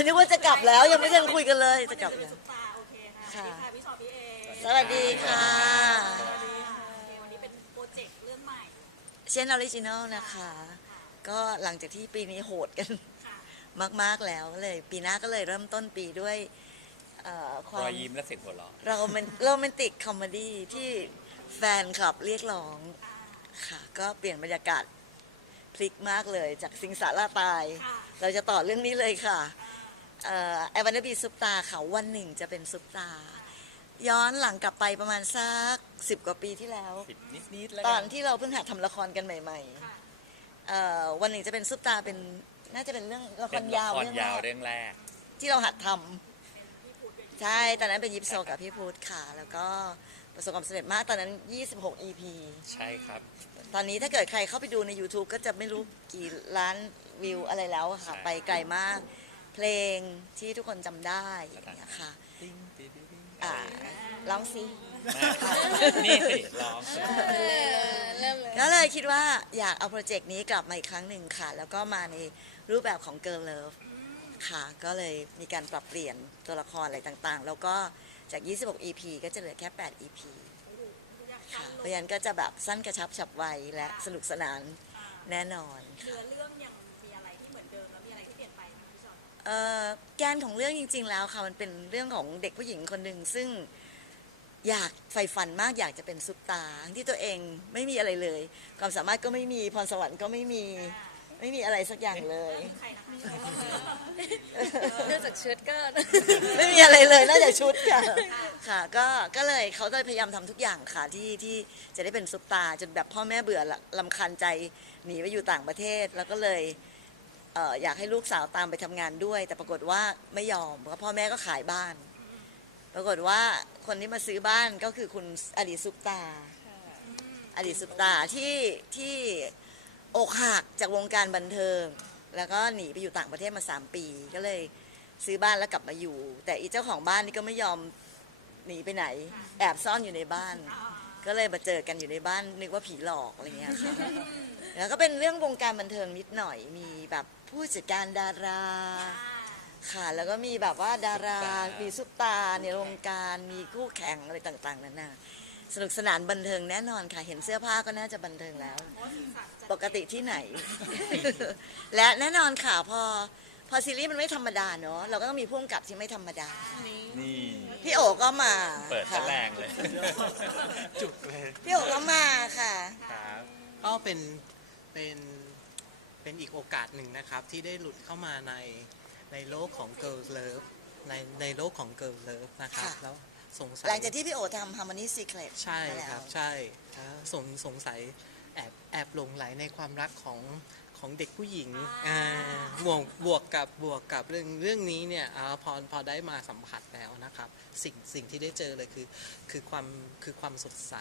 อนึกว่าจะกลับแล้วยังไม่ทันคุยกันเลยจะกลับแล้วตาโอเคค่ะค่ะค่ะพี่ชอบพี่เอสวัสดีค่ะสวัสดีค่ะโอเควันนี้เป็นโปรเจกต์เรื่องใหม่เช่นออริจินอลนะคะ ก็หลังจากที่ปีนี้โหดกันค่ะมาก ๆ แล้วเลยปีหน้าก็เลยเริ่มต้นปีด้วยเอ่อความรอยยิ้มและเสียงหัวเราะโรแมนโรแมนติกคอมเมดี้ที่แฟนคลับเรียกร้องค่ะ ก็เปลี่ยนบรรยากาศพลิกมากเลยจากสิงสาราตาย ค่ะเราจะต่อเรื่องนี้เลยค่ะ ไอวันนบีซุปตาค่ะวันหนึ่งจะเป็นซุปตา ย้อนหลังกลับไปประมาณสักสิบกว่าปีที่แล้ว สิบนิดๆแล้วตกัอนที่เราเพิ่งหัดทำละครกันใหม่ค่ะๆเอ่อวันหนึ่งจะเป็นซุปตาเป็นน่าจะเป็นเรื่องละคเป็นรละยาวครเรื่องยาวแรกเรื่องแรก ที่เราหัดทำใช่ตอนนั้นเป็นยิปโซกับพี่พูดค่ะ แล้วก็ประสบความสำเร็จมากตอนนั้น 26 EP ใช่ครับ ตอนนี้ถ้าเกิดใครเข้าไปดูใน YouTube ก็จะไม่รู้กี่ล้านวิวอะไรแล้วอะค่ะ ใช่ ไปไกลมาก เพลงที่ทุกคนจำได้อย่างเงี้ยค่ะติ๊งติ๊งติ๊งติ๊งอ่าร้องสิมานี่สิร้องก็เลยคิดว่าอยากเอาโปรเจกต์นี้กลับมาอีกครั้งหนึ่งค่ะ แล้วก็มาในรูปแบบของ Girl Love ค่ะ ก็เลยมีการปรับเปลี่ยนตัวละครอะไรต่างๆ แล้วก็จาก 26 EP ก็จะเหลือแค่ 8 EP ค่ะเพราะฉะนั้นก็จะแบบสั้นกระชับฉับไวและสนุกสนานแน่นอนเนื้อเรื่องยัง เอ่อแกนของเรื่องจริง ๆ แล้วค่ะมันเป็นเรื่องของเด็กผู้หญิงคนหนึ่งซึ่งอยากใฝ่ฝันมากอยากจะเป็นซุปตาร์ทั้งที่ตัวเองไม่มีอะไรเลย ความสามารถก็ไม่มีพรสวรรค์ก็ไม่มีไม่มีอะไรสักอย่างเลยใครนะคะเนื่องจากชุดก็ ไม่มีอะไรเลยนอกจากชุดค่ะ ค่ะ ก็ ก็เลยเขาเลยพยายามทำทุกอย่างค่ะที่ที่จะได้เป็นซุปตาร์จนแบบพ่อแม่เบื่อละลำคาญใจหนีไปอยู่ต่างประเทศ แล้วก็เลย เอ่ออยากให้ลูกสาวตามไปทำงานด้วย แต่ปรากฏว่าไม่ยอมเพราะพ่อแม่ก็ขายบ้าน ปรากฏว่าคนที่มาซื้อบ้านก็คือคุณอดีตซุปตา อดีตซุปตาที่ที่อกหักจากวงการบันเทิง แล้วก็หนีไปอยู่ต่างประเทศมาสามปีก็เลยซื้อบ้านแล้วกลับมาอยู่ แต่อีเจ้าของบ้านนี่ก็ไม่ยอมหนีไปไหน แอบซ่อนอยู่ในบ้าน ก็เลยมาเจอกันอยู่ในบ้านนึกว่าผีหลอกอะไรเงี้ยค่ะแล้วก็เป็นเรื่องวงการบันเทิงนิดหน่อยมี แบบผู้จัดการดารา ค่ะ แล้วก็มีแบบว่าดารา มีซุปตาร์ในวงการมีคู่แข่งอะไรต่างๆนานาสนุกสนานบันเทิงแน่นอนค่ะ เห็นเสื้อผ้าก็น่าจะบันเทิงแล้ว ปกติที่ไหน และแน่นอนค่ะพอพอซีรีส์มันไม่ธรรมดาเนอะเราก็ต้องมีพ่วงกับที่ไม่ธรรมดา นี่ พี่โอก็มาเปิดค่ะแรงเลย จุกเลย พี่โอก็มาค่ะ ครับก็เป็นเป็น เป็นอีกโอกาสหนึ่งนะครับ ที่ได้หลุดเข้ามาในในโลกของ Girls Love ในในโลกของ Girls Love นะครับ ค่ะ แล้วสงสัย หลังจากที่พี่โอทำ Harmony Secret ใช่ไปแล้ว ครับใช่แล้วสงสงสัยแอบแอบหลงไหลในความรักของของเด็กผู้หญิงอ่าบวกบวกกับบวกกับเรื่องเรื่องนี้เนี่ยอาพอพอได้มาสัมผัสแล้วนะครับ สิ่งสิ่งที่ได้เจอเลยคือคือความคือความสดใส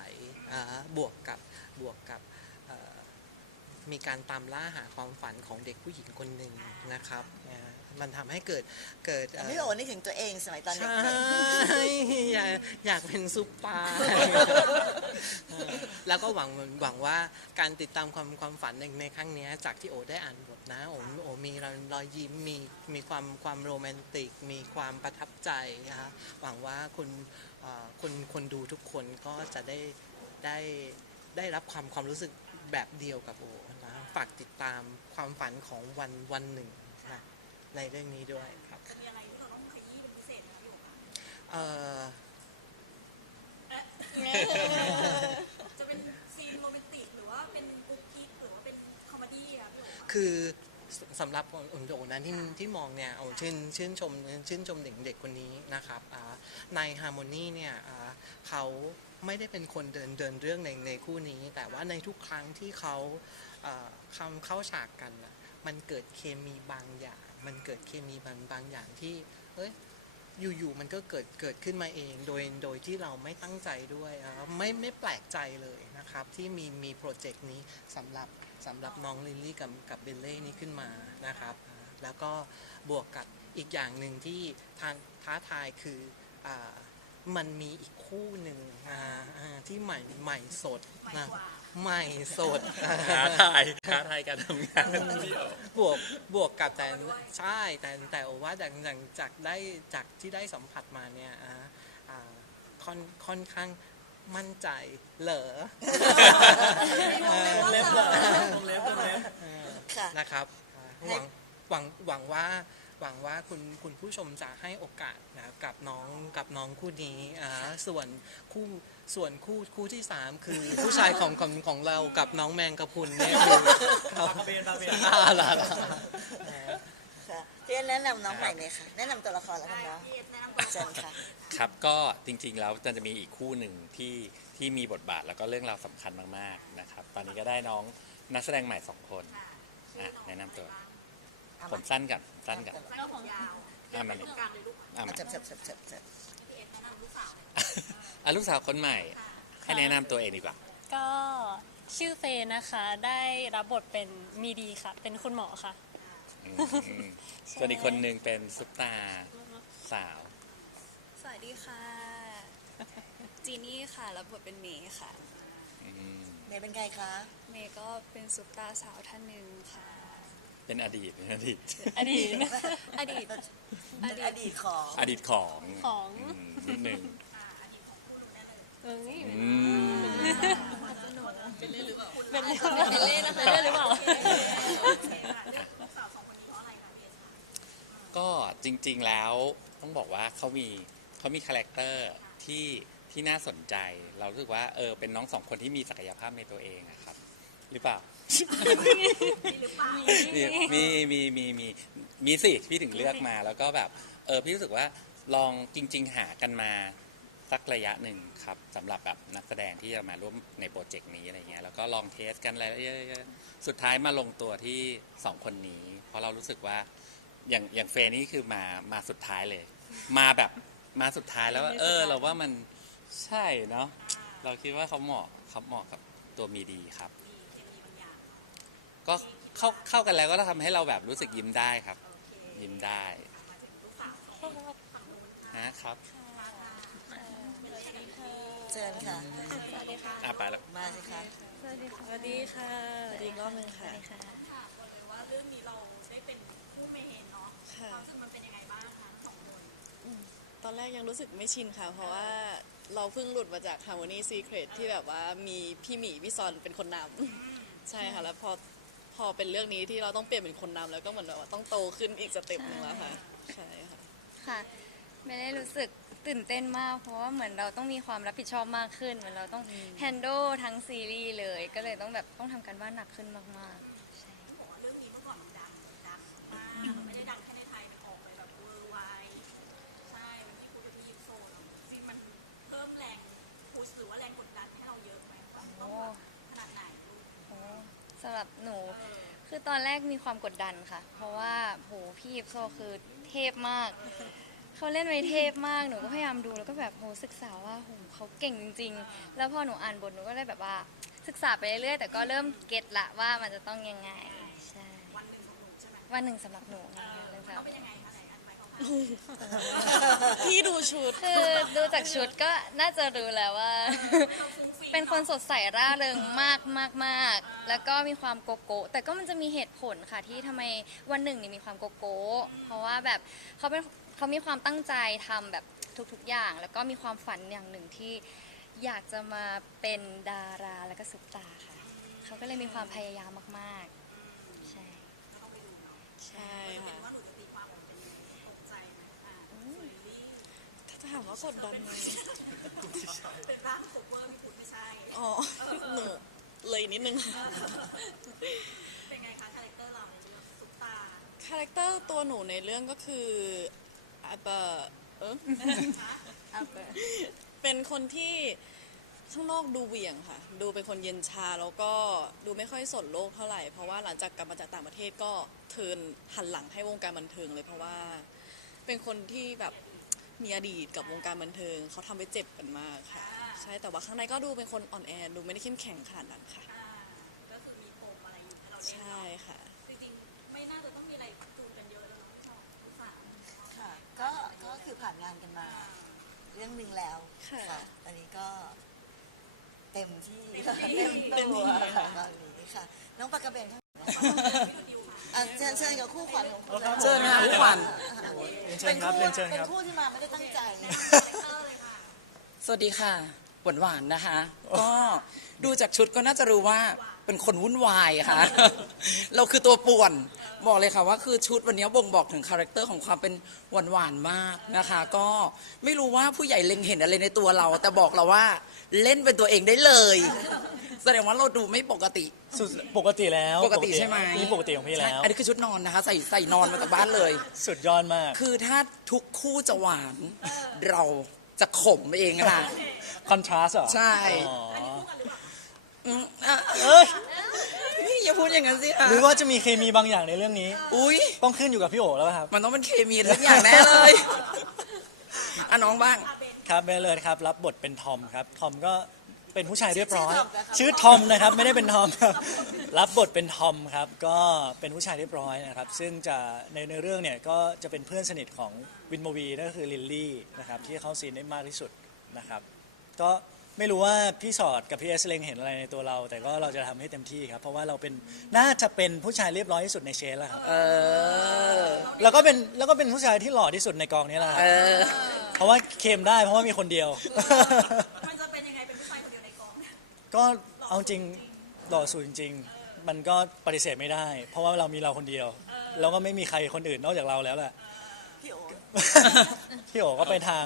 อ่าบวกกับบวกกับเอ่อ มีการตามล่าหาความฝันของเด็กผู้หญิงคนหนึ่งนะครับอ่ามันทำให้เกิดเกิดเอ่อ พี่โอนึกถึงตัวเองสมัยตอนเด็กใช่อยากอยากเป็นซุปตาร์แล้วก็หวังหวังว่าการติดตามความความฝันในในครั้งเนี้ยจากที่โอได้อ่านบทนะโอโอมีรอยรอยยิ้มมีมีความความโรแมนติก มีความประทับใจนะคะหวังว่าคนเอ่อคนคนดูทุกคนก็จะได้ได้ได้รับความความรู้สึกแบบเดียวกับโอนะ ฝากติดตามความฝันของวันวันหนึ่งนะในเรื่องนี้ด้วยครับจะมีอะไรที่เราต้องขยี้เป็นพิเศษไหมพี่โอคะเอ่อจะเป็นซีนโรแมนติกหรือว่าเป็นกุ๊กกิ๊กหรือว่าเป็นคอมเมดี้อะพี่โอคะคือสสำหรับอุ่นโอนั้นที่ที่มองเนี่ยโอชื่นชื่นชมชื่นชมเด็กเด็กคนนี้นะครับอ่าในฮาร์โมนีเนี่ยอ่าเขาไม่ได้เป็นคนเดินเดินเรื่องในในคู่นี้ แต่ว่าในทุกครั้งที่เขาอ่า คำเข้าฉากกันน่ะมันเกิดเคมีบางอย่าง มันเกิดเคมีบางบางอย่างที่เฮ้ยอยู่ๆมันก็เกิดเกิดขึ้นมาเอง โดยโดยที่เราไม่ตั้งใจด้วยไม่ไม่แปลกใจเลยนะครับ ที่มีมีโปรเจกต์นี้สำหรับสำหรับน้องลิลลี่กับกับเบลเล่นี่ขึ้นมานะครับ แล้วก็บวกกับอีกอย่างหนึ่งที่ทางท้าทายคืออมันมีอีกคู่หนึ่งที่ใหม่ใหม่สดนะ ใหม่สดท้าทายท้าทายการทำงานพี่โอบวกบวกกับแต่ใช่แต่แต่ว่าจากจากจากได้จากที่ได้สัมผัสมาเนี่ยอ่าอ่าค่อนค่อนข้างมั่นใจเหรอเล็บเหรอค่ะนะครับหวังหวังหวังว่า หวังว่าคุณคุณผู้ชมจะให้โอกาสนะกับน้องกับน้องคู่นี้อ่าส่วนคู่ส่วนคู่คู่ที่สามคือ ผู้ชายของของของเรากับน้องแมงกะพรุนเนี่ยคือเขาอ่าล่ะล่ะค่ะพี่เอ็นแนะนำน้องใหม่เลยค่ะ แนะนำตัวละครแล้วกันเนาะพี่เอ็นแนะนำตัวเชิญค่ะ ครับก็จริงๆแล้วมันจะมีอีกคู่หนึ่งที่ที่มีบทบาทแล้วก็เรื่องราวสำคัญมากๆนะครับ ตอนนี้ก็ได้น้องนักแสดงใหม่สองคนอะแนะนำตัวเอา ผมมาสั้นกันสั้นกันเจ้าของยาวอะมานี่กลางเลยลูกอะมาจับจับจับจับจับพี่เอ็นแนะนำลูกสาวอะลูกสาวคนใหม่ ให้แนะนำตัวเองดีกว่า ก็ชื่อเฟย์นะคะ ได้รับบทเป็นมีดีค่ะ เป็นคุณหมอค่ะอืมส่วนอีกคนหนึ่งเป็นซุปตาร์สาว สวัสดีค่ะ จีนี่ค่ะ รับบทเป็นเมย์ค่ะอืมเมย์เป็นใครคะ เมย์ก็เป็นซุปตาร์สาวท่านหนึ่งค่ะ เป็นอดีตเป็นอดีต อดีต อดีต เป็นอดีตของอดีตของของอืมนิดหนึ่งเอ้ยอืมเป็นเล่นหรือเปล่าเป็นเล่นเป็นเล่นนะคะเล่นหรือเปล่า ก็จริง ๆแล้วต้องบอกว่าเขามีเขามีคาแรคเตอร์ที่ที่น่าสนใจ เรารู้สึกว่าเออเป็นน้องสองคนที่มีศักยภาพในตัวเองอะครับ หรือเปล่า มีมีมีมีมีมีสิพี่ถึงเลือกมาแล้วก็แบบเออพี่รู้สึกว่าลองจริง ๆ หากันมาสักระยะหนึ่งครับสำหรับแบบนักแสดงที่จะมาร่วมในโปรเจกต์นี้อะไรเงี้ยแล้วก็ลองเทสกันอะไรเยอะๆสุดท้ายมาลงตัวที่สองคนนี้ เพราะเรารู้สึกว่าอย่างอย่างเฟย์นี่คือมามาสุดท้ายเลย มาแบบมาสุดท้ายแล้วว่าเออ เราว่ามันใช่เนาะเราคิดว่าเขาเหมาะเขาเหมาะกับตัวมีดีครับ ก็เข้าเข้ากันแล้วก็ทำให้เราแบบรู้สึกยิ้มได้ครับ ยิ้มได้นะครับเชิญค่ะอะไปแล้วมาสิคะสวัสดีค่ะ สวัสดีค่ะ สวัสดีอีกรอบนึงค่ะค่ะบอกเลยว่าเรื่องนี้เราได้เป็นคู่เมนเนาะคค่ะวามรู้สึกมันเป็นยังไงบ้างคะทั้งสองคนตอนแรกยังรู้สึกไม่ชินค่ะ เพราะว่าเราเพิ่งหลุดมาจาก Harmony Secret ที่แบบว่ามีพี่หมีพี่ซอนเป็นคนนำใช่ค่ะ แล้วพอพ อเป็นเรื่องนี้ที่เราต้องเปลี่ยนเป็นคนนำแล้วก็เหมือนแบบว่าต้องโตขึ้นอีกสเต็ปหนึ่งแล้วค่ะใช่ค่ะ ค่ะ ไม่ได้รู้สึกตื่นเต้นมาก เพราะว่าเหมือนเราต้องมีความรับผิดชอบมากขึ้น เหมือนเราต้อง handle ทั้งซีรีส์เลย ก็เลยต้องแบบต้องทำการบ้านหนักขึ้นมากบอก คือตอนแรกมีความกดดันค่ะ เพราะว่าโหพี่ยิปโซคือเทพมาก เขาเล่นไว้เทพมาก หนูก็พยายามดูแล้วก็แบบโหศึกษาว่าโหเขาเก่งจริง ๆ แล้วพอหนูอ่านบทหนูก็เลยแบบว่าศึกษาไปเรื่อยๆแต่ก็เริ่มเก็ตละว่ามันจะต้องยังไงใช่วันหนึ่งของหนูใช่ไหมวันหนึ่งสำหรับหนูนะคะเรื่องราวเขาเป็นยังไงคะไหนอันไปเขาพี่ดู ชุด คือดูจากชุดก็น่าจะรู้แล้วว่า เป็นคนสดใสร่าเริงมากมากมากแล้วก็มีความโกโก้แต่ก็มันจะมีเหตุผลค่ะที่ทำไมวันหนึ่งเนี่ยมีความโกโก้เพราะว่าแบบเขาเป็นเขามีความตั้งใจทำแบบทุกๆอย่าง แล้วก็มีความฝันอย่างหนึ่งที่อยากจะมาเป็นดาราแล้วก็ซุปตาค่ะเขาก็เลยมีความพยายามมากๆ ใช่ ใช่ค่ะ ว่ากดดันไหมเป็นร่างโคเวอร์พี่พุทธไม่ใช่ อ๋อหนูเลยนิดนึง เป็นไงคะคาแรคเตอร์เราในเรื่องซุปตาคาแรคเตอร์ตัวหนูในเรื่องก็คืออาเบอร์เออเป็นคนที่ข้างนอกดูเหวี่ยงค่ะ ดูเป็นคนเย็นชาแล้วก็ดูไม่ค่อยสนโลกเท่าไหร่ เพราะว่าหลังจากกลับมาจากต่างประเทศก็เทิร์นหันหลังให้วงการบันเทิงเลยเพราะว่า เป็นคนที่แบบ มีอดีตกับวงการบันเทิงเขาทำไว้เจ็บกันมากค่ะ ใช่แต่ว่าข้างในก็ดูเป็นคนอ่อนแอดูไม่ได้เข้มแข็งขนาดนั้นค่ะ อ่าก็คือมีปมอะไรอยู่ให้เราเล่นใช่ค่ะ จริงๆไม่น่าจะต้องมีอะไรจูนกันเยอะเลยพี่ชอบพี่สาวค่ะก็ก็คือผ่านงานกันมา เรื่องหนึ่งแล้วค่ะ ตอนนี้ก็เต็มที่ค่ะเต็มตัวค่ะตอนนี้ค่ะ น้องปากกระเบนค่ะอะเชิญเชิญกับคู่ขวัญของคุณเชิญค่ะคู่ขวัญ เชิญครับเชิญครับ เป็นคู่ที่มาไม่ได้ตั้งใจ สวัสดีค่ะ หวานหวานๆนะคะ ก็ดูจากชุดก็น่าจะรู้ว่าเป็นคนวุ่นวายค่ะ เราคือตัวป่วน บอกเลยค่ะว่าคือชุดวันนี้บ่งบอกถึงคาแรคเตอร์ของความเป็นหวานหวานๆมากนะคะ ก็ไม่รู้ว่าผู้ใหญ่เล็งเห็นอะไรในตัวเรา แต่บอกเราว่าเล่นเป็นตัวเองได้เลย แสดงว่าเราดูไม่ปกติ สุดปกติแล้วปกติใช่ไหมนี่ปกติของพี่แล้ว ใช่อันนี้คือชุดนอนนะคะ ใส่ใส่นอนมาจากบ้านเลย สุดยอดมาก คือถ้าทุกคู่จะหวาน เราจะขมเองค่ะ คอนทราสเหรอใช่ อ๋ออืมอะเอ้ยนี่อย่าพูดอย่างนั้นสิค่ะหรือว่าจะมีเคมีบางอย่างในเรื่องนี้ อุ้ยต้องขึ้นอยู่กับพี่โอแล้วครับ มันต้องเป็นเคมีทุกอย่างแน่เลยอะน้องบ้าง ครับเบลเลยครับ รับบทเป็นทอมครับ ทอมก็ เป็นผู้ชายเรียบร้อย ชื่ชื่ออททออมมนะครับไม่ได้เป็นทอมครับรับบทเป็นทอมครับก็เป็นผู้ชายเรียบร้อยนะครับ ซึ่งจะในในเรื่องเนี่ยก็จะเป็นเพื่อนสนิทของวินโมวีนั่นก็คือลิลลี่นะครับที่เข้าซีนได้มากที่สุดนะครับก็ไม่รู้ว่าพี่สอดกับพี่เอสเลงเห็นอะไรในตัวเรา แต่ก็เราจะทำให้เต็มที่ครับเพราะว่าเราเป็นน่าจะเป็นผู้ชายเรียบร้อยที่สุดในเชนแล้วครับเออ แล้วก็เป็นแล้วก็เป็นผู้ชายที่หล่อที่สุดในกองนี้แหละครับเออ เพราะว่าเคมได้เพราะว่ามีคนเดียวมั ก็เอาจริงหล่อสุดจริง ๆ มันก็ปฏิเสธไม่ได้ เพราะว่าเรามีเราคนเดียว แล้วก็ไม่มีใครคนอื่นนอกจากเราแล้วแหละ พี่โอพี่โอก็ไปทาง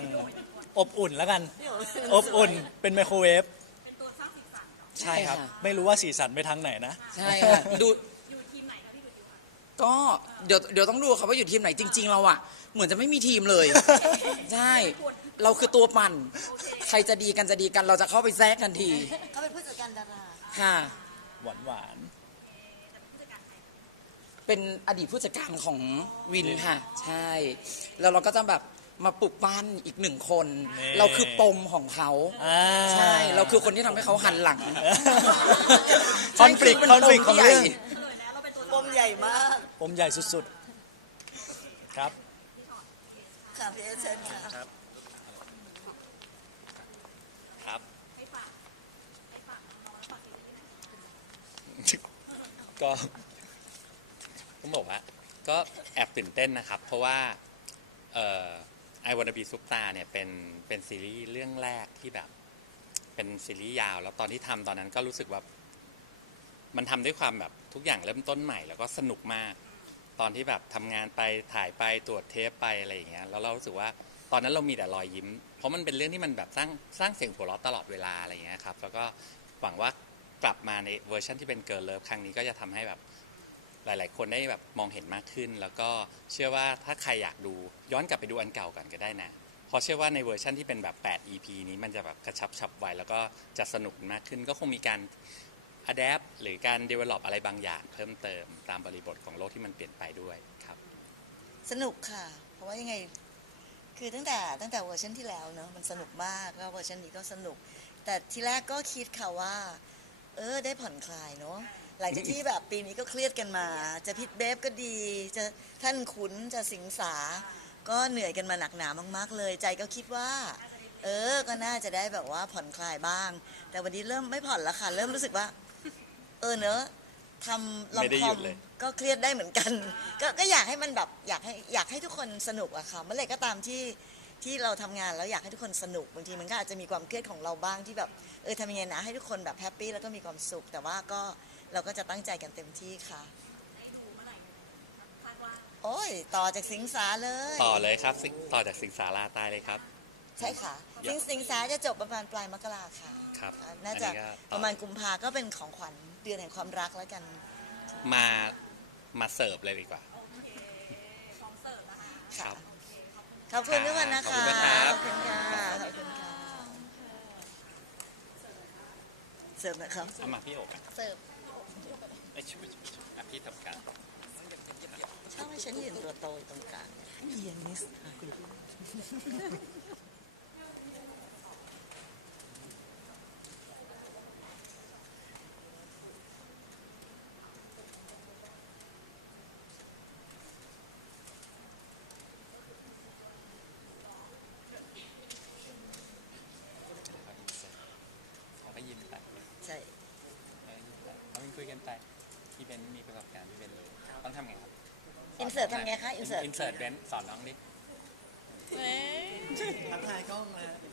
อบอุ่นแล้วกัน พี่โออบอุ่นเป็นไมโครเวฟเป็นตัวสร้างสีสันเนาะใช่ครับใช่ค่ะไม่รู้ว่าสีสันไปทางไหนนะ ใช่ค่ะดู ก็เดี๋ยวเดี๋ยวต้องดูครับว่าอยู่ทีมไหนจริง ๆ เราอะเหมือนจะไม่มีทีมเลย ใช่เราคือตัวปั่น ใครจะดีกันจะดีกันเราจะเข้าไปแทรกทันทีเขาเป็นผู้จัดการดาราค่ะหวานหวานเป็นอดีตผู้จัดการของวินค่ะ ใช่ แล้วเราก็จะแบบมาปลุกปั้นอีกหนึ่งคน เราคือปมของเขาอ่าใช่เราคือคนที่ทำให้เขาหันหลังคอนฟ lict ใช่คอนฟ lict ป็ของปมที่เรื่องใหญ่ปมใหญ่มาก ผมใหญ่สุดๆ ครับ ค่ะพี่เอเชิญค่ะครับ ก็ต้องบอกว่า ก็แอบตื่นเต้นนะครับ เพราะว่าเอ่อไอวันบีซุปตาเนี่ยเป็นเป็นซีรีส์เรื่องแรกที่แบบ เป็นซีรีส์ยาว แล้วตอนที่ทำตอนนั้นก็รู้สึกว่า มันทำด้วยความแบบทุกอย่างเริ่มต้นใหม่ แล้วก็สนุกมาก ตอนที่แบบทำงานไปถ่ายไปตรวจเทปไปอะไรอย่างเงี้ยแล้วเรารู้สึกว่าตอนนั้นเรามีแต่รอยยิ้ม เพราะมันเป็นเรื่องที่มันแบบสร้างสร้างเสียงหัวเราะตลอดเวลาอะไรอย่างเงี้ยครับแล้วก็หวังว่ากลับมาในเวอร์ชันที่เป็นเกิร์ลเลิฟครั้งนี้ก็จะทำให้แบบหลาย ๆ คนได้แบบมองเห็นมากขึ้น แล้วก็เชื่อว่าถ้าใครอยากดูย้อนกลับไปดูอันเก่ากันก็ได้นะเพราะเชื่อว่าในเวอร์ชันที่เป็นแบบ 8 EP นี้มันจะแบบกระชับฉับไวแล้วก็จะสนุกมากขึ้นก็คงมีการ adapt หรือการ develop อะไรบางอย่างเพิ่มเติมตามบริบทของโลกที่มันเปลี่ยนไปด้วยครับ สนุกค่ะ เพราะว่ายังไง คือตั้งแต่ตั้งแต่เวอร์ชันที่แล้วเนอะมันสนุกมากแล้วเวอร์ชันนี้ก็สนุก แต่ที่แรกก็คิดค่ะว่า เออได้ผ่อนคลายเนอะหลังจากที่แบบปีนี้ก็เครียดกันมา จะพิทเบฟก็ดี จะท่านขุนจะสิงสา ก็เหนื่อยกันมาหนักหนามาก ๆ เลย ใจก็คิดว่า เออ ก็น่าจะได้แบบว่าผ่อนคลายบ้าง แต่วันนี้เริ่มไม่ผ่อนแล้วค่ะ เริ่มรู้สึกว่า เออเนอะทำลอไม่งได้คหยุอมดเลย ก็เครียดได้เหมือนกัน ก็ก็อยากให้มันแบบอยากให้อยากให้ทุกคนสนุกอะค่ะเมื่อไหร่ก็ตามที่ที่เราทำงานแล้วอยากให้ทุกคนสนุกบางทีมันก็อาจจะมีความเครียดของเราบ้างที่แบบเออทำยังไงนะให้ทุกคนแบบแฮปปี้แล้วก็มีความสุข แต่ว่าก็เราก็จะตั้งใจกันเต็มที่ค่ะ โอ้ย ต่อจากสิงสาเลย ต่อเลยครับสิต่อจากสิงสาราตายเลยครับ ใช่ค่ะสิงสิงสาจะจบประมาณปลายมกราค่ะครับอ่าน่าจะอันนี้ก็ต่อ ประมาณกุมภาก็เป็นของขวัญ เดือนแห่งความรักแล้วกัน มามาเสิร์ฟเลยดีกว่าค่ะขอบคุณทุกคนนะคะ ขอบคุณนะครับ ขอบคุณค่ะขอบคุณค่ะเสิร์ฟนะครับ เอามาพี่โอ๊กอะเสิร์ฟไอ้ยช่วยช่วยช่วยอะพี่ทำการชอบให้ฉันยืนตัวโตอยู่ตรงกลางเอียงนิสค่ะคุณพี่แล้วก็ยิ้มไป พี่เบนมีประสบการณ์พี่เบนเลยต้องทำไงครับ อิน เสิร์ตทำไงคะอินเสิร์ต อินเสิร์ตเบนสอนน้องดิเอ๊ะทักทายกล้องมาอะ